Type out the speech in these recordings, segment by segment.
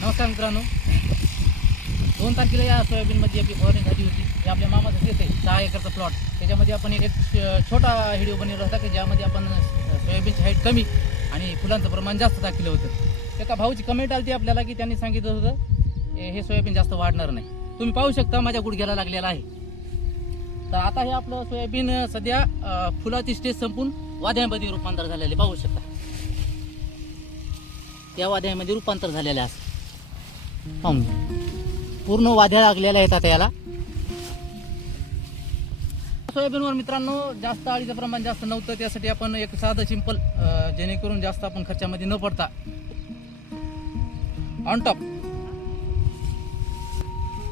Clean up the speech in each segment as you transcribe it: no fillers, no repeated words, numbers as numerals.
नमस्कार मित्रांनो, 2 तारखेला या सोयाबीनमध्ये आपली फवारणी झाली होती. हे आपल्या मामाचं शेत आहे, 6 एकरचा प्लॉट. त्याच्यामध्ये आपण एक छोटा व्हिडिओ बनवला होता की ज्यामध्ये आपण सोयाबीनची हाईट कमी आणि फुलांचं प्रमाण जास्त दाखवलं होतं. एका भाऊची कमेंट आली आपल्याला की त्यांनी सांगितलं होतं हे सोयाबीन जास्त वाढणार नाही. तुम्ही पाहू शकता माझ्या गुडघ्याला लागलेला आहे. तर आता हे आपलं सोयाबीन सध्या फुलाची स्टेज संपून वाद्यामध्ये रूपांतर झालेले पाहू शकता. त्या वाद्यामध्ये रूपांतर झालेलं आहे. पाहून पूर्ण वाद्या लागलेल्या आहेत आता याला. सोयाबीनवर मित्रांनो जास्त अळीचं प्रमाण जास्त नव्हतं, त्यासाठी आपण एक साधं सिंपल जेणेकरून जास्त आपण खर्चामध्ये न पडता ऑन टॉप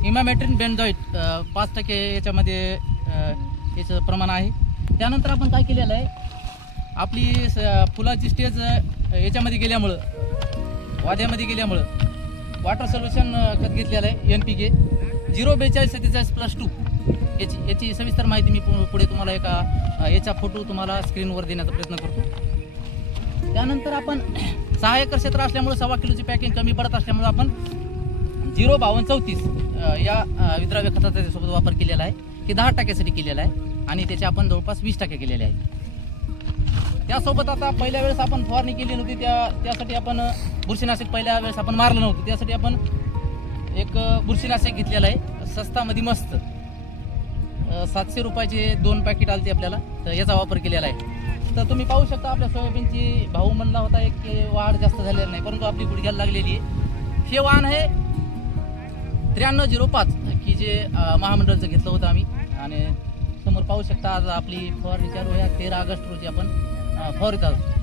इमामेट्रिन बेंझोएट 5% याच्यामध्ये याचं प्रमाण आहे. त्यानंतर आपण काय केलेलं आहे, आपली फुलाची स्टेज याच्यामध्ये गेल्यामुळं वाद्यामध्ये गेल्यामुळं वॉटर सोल्युशन खत घेतलेलं आहे NPK 04247+2. याची सविस्तर माहिती मी पुढे तुम्हाला याचा फोटो तुम्हाला स्क्रीनवर देण्याचा प्रयत्न करतो. त्यानंतर आपण 6 एकर क्षेत्र असल्यामुळे 1.25 किलोची पॅकिंग कमी पडत असल्यामुळे आपण 05234 या विद्राव्य खताचा त्याच्यासोबत वापर केलेला आहे की 10%साठी केलेला आहे आणि त्याचे आपण जवळपास 20% केलेले आहे. त्यासोबत आता पहिल्या वेळेस आपण फवारणी केली नव्हती, त्यासाठी आपण बुरशीनाशक पहिल्या वेळेस आपण मारलं नव्हतं. त्यासाठी आपण एक बुरशीनाशक घेतलेलं आहे स्वस्तामध्ये मस्त. 700 रुपयाचे 2 पॅकेट आलते आपल्याला, तर याचा वापर केलेला आहे. तर तुम्ही पाहू शकता आपल्या सोयाबीनची भाऊ म्हणला होता एक की वाढ जास्त झालेली नाही, परंतु आपली गुडघ्याला लागलेली आहे. हे वाहन आहे 9305 की जे महामंडळचं घेतलं होतं आम्ही. आणि समोर पाहू शकता आज आपली फवारणी चालू आहे. 13 ऑगस्ट रोजी आपण फवारत आहोत.